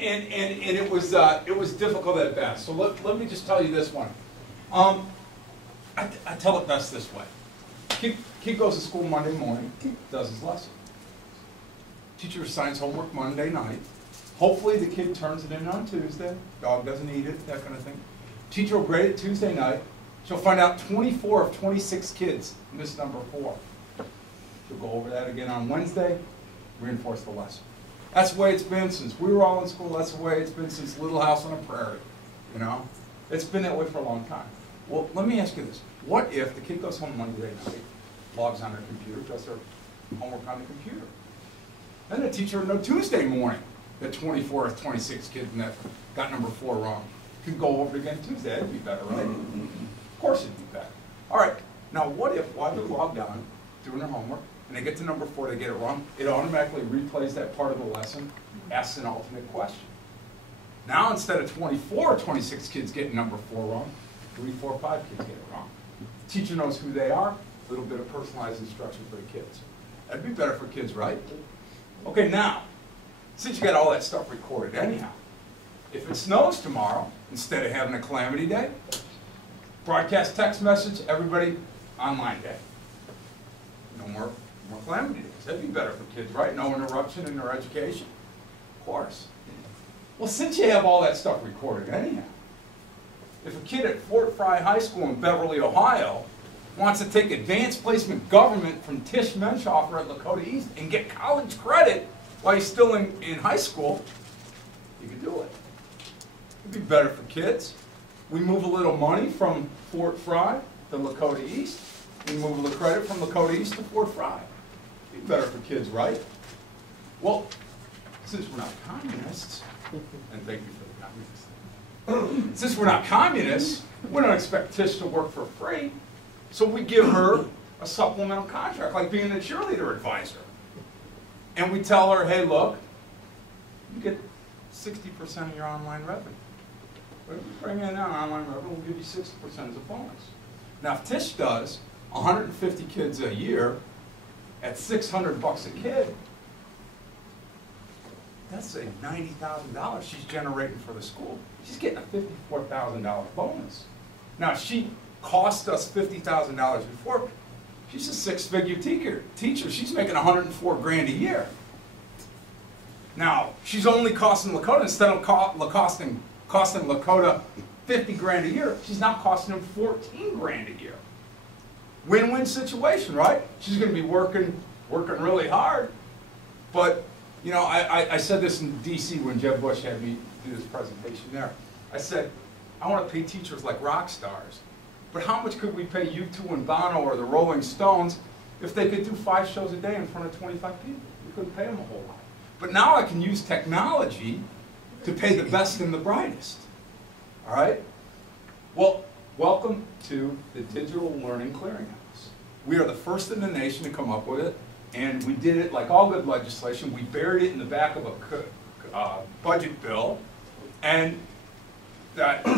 and it was difficult at best. So let me just tell you this one. I tell it best this way. Kid goes to school Monday morning, does his lesson. Teacher assigns homework Monday night. Hopefully the kid turns it in on Tuesday. Dog doesn't eat it, that kind of thing. Teacher will grade it Tuesday night. She'll find out 24 of 26 kids missed number 4. She'll go over that again on Wednesday, reinforce the lesson. That's the way it's been since we were all in school. That's the way it's been since Little House on the Prairie. You know, it's been that way for a long time. Well, let me ask you this. What if the kid goes home Monday night, logs on their computer, does their homework on the computer? Then the teacher will know Tuesday morning that 24 of 26 kids that got number 4 wrong. Can go over it again Tuesday. That'd be better, right? Of course it'd be better. All right. Now, what if while they're logged on, doing their homework, and they get to number 4, they get it wrong, it automatically replays that part of the lesson, asks an alternate question. Now, instead of 24 or 26 kids getting number 4 wrong, 3, 4, 5 kids get it wrong. The teacher knows who they are, a little bit of personalized instruction for the kids. That'd be better for kids, right? Okay, now, since you got all that stuff recorded anyhow, if it snows tomorrow, instead of having a calamity day, broadcast text message, everybody, online day. No more calamity days. That'd be better for kids, right? No interruption in their education. Of course. Well, since you have all that stuff recorded anyhow, if a kid at Fort Fry High School in Beverly, Ohio, wants to take advanced placement government from Tisch Menschhofer at Lakota East and get college credit while he's still in high school, you can do it. It'd be better for kids. We move a little money from Fort Fry to Lakota East. We move a little credit from Lakota East to Fort Fry. It'd be better for kids, right? Well, since we're not communists, and thank you for the communist thing. Since we're not communists, we don't expect Tisch to work for free. So we give her a supplemental contract, like being a cheerleader advisor. And we tell her, hey, look, you get 60% of your online revenue. But if you bring in that online revenue, we'll give you 60% as a bonus. Now, if Tisch does 150 kids a year at $600 a kid, that's a $90,000 she's generating for the school. She's getting a $54,000 bonus. Now, she cost us $50,000 before. She's a six-figure teacher. She's making $104,000 a year. Now, she's only costing Lakota, instead of costing Lakota $50,000 a year, she's now costing them $14,000 a year. Win-win situation, right? She's going to be working really hard. But, you know, I said this in D.C. when Jeb Bush had me do this presentation there. I said, I want to pay teachers like rock stars. But how much could we pay U2 and Bono or the Rolling Stones if they could do 5 shows a day in front of 25 people? We couldn't pay them a whole lot. But now I can use technology to pay the best and the brightest. All right? Well, welcome to the Digital Learning Clearinghouse. We are the first in the nation to come up with it, and we did it like all good legislation. We buried it in the back of a budget bill, and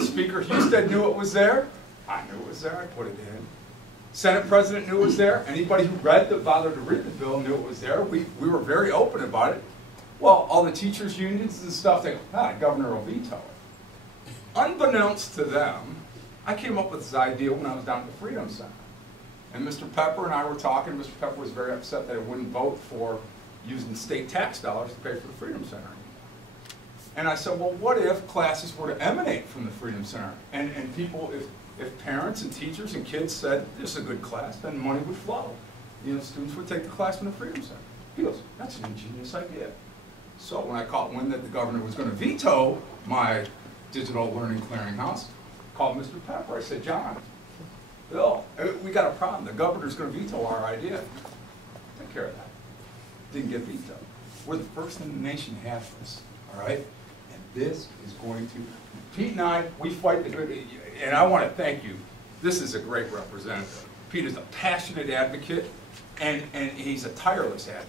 Speaker Husted knew it was there. I knew it was there. I put it in. Senate President knew it was there. Anybody who bothered to read the bill knew it was there. We were very open about it. Well, all the teachers' unions and stuff, they go, Governor will veto it. Unbeknownst to them, I came up with this idea when I was down at the Freedom Center. And Mr. Pepper and I were talking. Mr. Pepper was very upset that I wouldn't vote for using state tax dollars to pay for the Freedom Center anymore. And I said, well, what if classes were to emanate from the Freedom Center? And people, if parents and teachers and kids said, this is a good class, then money would flow. You know, students would take the class from the Freedom Center. He goes, that's an ingenious idea. So when I caught wind that the governor was going to veto my Digital Learning Clearinghouse, I called Mr. Pepper. I said, John, Bill, we got a problem. The governor's going to veto our idea. Take care of that. Didn't get vetoed. We're the first in the nation to have this, all right? And this is going to, Pete and I, we fight the good, and I want to thank you. This is a great representative. Pete is a passionate advocate, and he's a tireless advocate.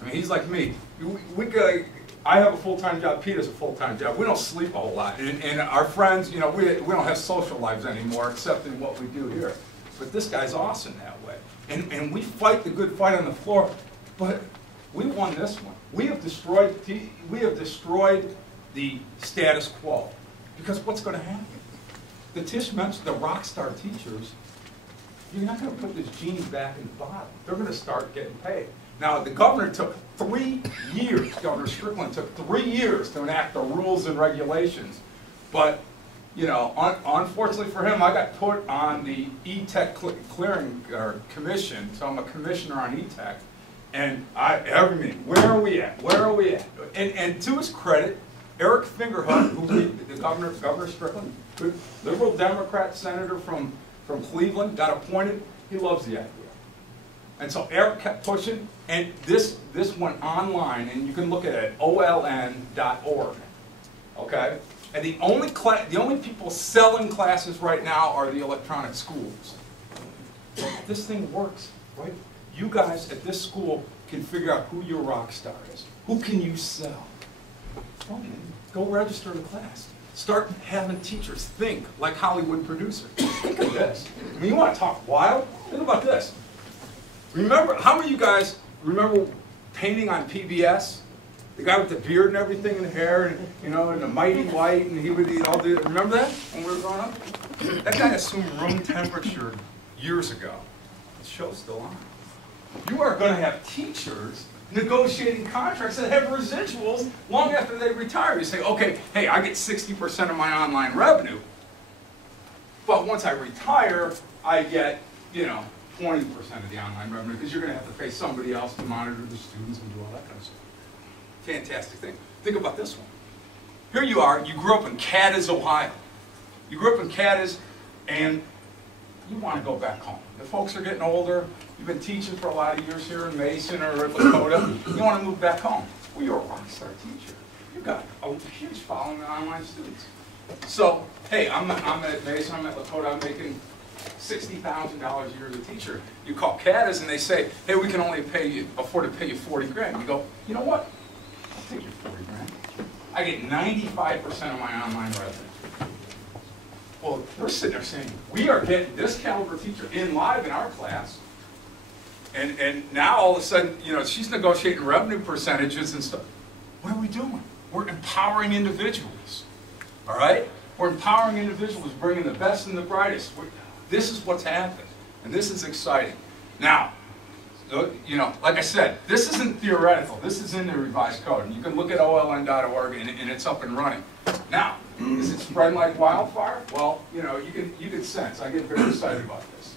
I mean, he's like me. I have a full-time job. Pete has a full-time job. We don't sleep a whole lot. And our friends, you know, we don't have social lives anymore except in what we do here. But this guy's awesome that way. And we fight the good fight on the floor, but we won this one. We have destroyed the status quo. Because what's going to happen? The Tish mentioned the rock star teachers, you're not going to put this genie back in the bottle. They're going to start getting paid. Now, the governor took 3 years, Governor Strickland took 3 years to enact the rules and regulations. But, you know, unfortunately for him, I got put on the E-Tech clearing commission, so I'm a commissioner on E-Tech. And every meeting, where are we at? Where are we at? And to his credit, Eric Fingerhut, who the Governor Strickland, good liberal Democrat senator from Cleveland, got appointed. He loves the idea. And so Eric kept pushing, and this went online, and you can look at it at oln.org. Okay? And the only people selling classes right now are the electronic schools. This thing works, right? You guys at this school can figure out who your rock star is. Who can you sell? Okay. Go register in class. Start having teachers think like Hollywood producers. Think of this. I mean, you want to talk wild? Think about this. Remember, how many of you guys remember painting on PBS? The guy with the beard and everything and hair, and you know, and the mighty white, and he would eat all the. Remember that when we were growing up? That guy assumed room temperature years ago. The show's still on. You are going to have teachers negotiating contracts that have residuals long after they retire. You say, okay, hey, I get 60% of my online revenue, but once I retire, I get, you know, 20% of the online revenue because you're going to have to pay somebody else to monitor the students and do all that kind of stuff. Fantastic thing. Think about this one. Here you are, you grew up in Cadiz, Ohio. You grew up in Cadiz, and you want to go back home. The folks are getting older. You've been teaching for a lot of years here in Mason or at Lakota. You want to move back home. Well, you're a rock star teacher. You've got a huge following of online students. So, hey, I'm at Mason, I'm at Lakota, I'm making $60,000 a year as a teacher. You call Cadiz and they say, hey, we can only afford to pay you 40 grand. You go, you know what? I'll take your 40 grand. I get 95% of my online revenue. Well, they're sitting there saying, we are getting this caliber teacher in live in our class. And now all of a sudden, you know, she's negotiating revenue percentages and stuff. What are we doing? We're empowering individuals. All right? We're empowering individuals, bringing the best and the brightest. This is what's happened. And this is exciting. Now, you know, like I said, this isn't theoretical. This is in the revised code. And you can look at oln.org and it's up and running. Now, is it spreading like wildfire? Well, you know, you can sense. I get very excited about this.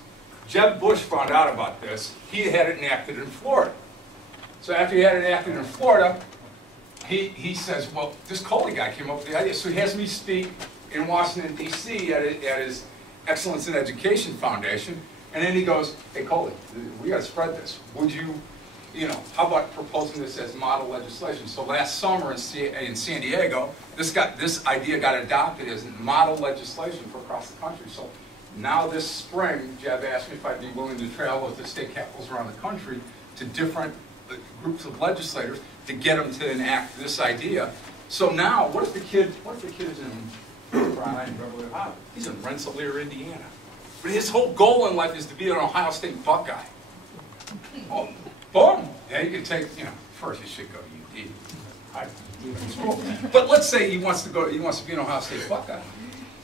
Jeb Bush found out about this. He had it enacted in Florida. So after he had it enacted in Florida, he says, well, this Coley guy came up with the idea. So he has me speak in Washington, D.C. at his Excellence in Education Foundation. And then he goes, hey, Coley, we got to spread this. Would you, you know, how about proposing this as model legislation? So last summer in San Diego, this idea got adopted as model legislation for across the country. So now this spring, Jeb asked me if I'd be willing to travel with the state capitals around the country to different groups of legislators to get them to enact this idea. So now, what if the kid is in he's in Rensselaer, Indiana. But his whole goal in life is to be an Ohio State Buckeye. Oh, boom! Yeah, you can take, you know, first you should go to UD. But let's say he wants to be an Ohio State Buckeye.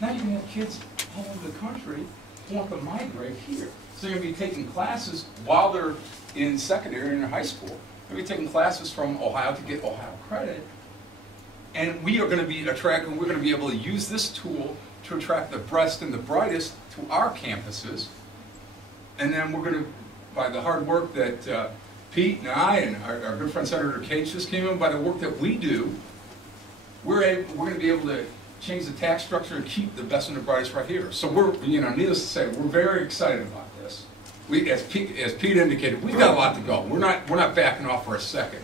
Now you can have kids all over the country who want to migrate here. So you're going to be taking classes while they're in secondary and in high school. You're going to be taking classes from Ohio to get Ohio credit. And we are going to be attracting, we're going to be able to use this tool to attract the best and the brightest to our campuses. And then we're going to, by the hard work that Pete and I and our good friend Senator Cage just came in, by the work that we do, we're going to be able to change the tax structure and keep the best and the brightest right here. So we're, you know, needless to say, we're very excited about this. We, as Pete indicated, we've got a lot to go. We're not backing off for a second.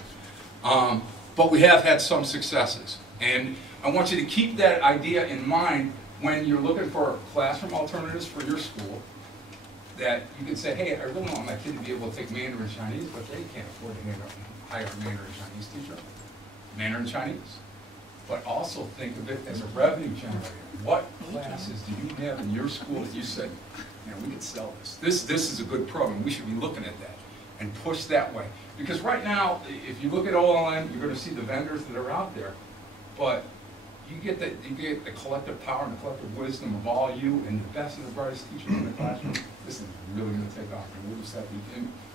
But we have had some successes. And I want you to keep that idea in mind when you're looking for classroom alternatives for your school, that you can say, hey, I really want my kid to be able to take Mandarin Chinese, but they can't afford to hire a Mandarin Chinese teacher. Mandarin Chinese. But also think of it as a revenue generator. What classes do you have in your school that you said, you know, we could sell this? This is a good program. We should be looking at that and push that way. Because right now, if you look at OLN, you're going to see the vendors that are out there. But you get the collective power and the collective wisdom of all you and the best and the brightest teachers in the classroom, this is really going to take off. And we'll just have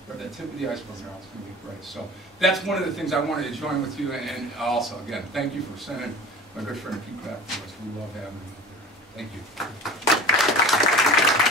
the tip of the iceberg now. It's going to be great. So that's one of the things I wanted to join with you. And also, again, thank you for sending my good friend Pete back to us. We love having him up there. Thank you.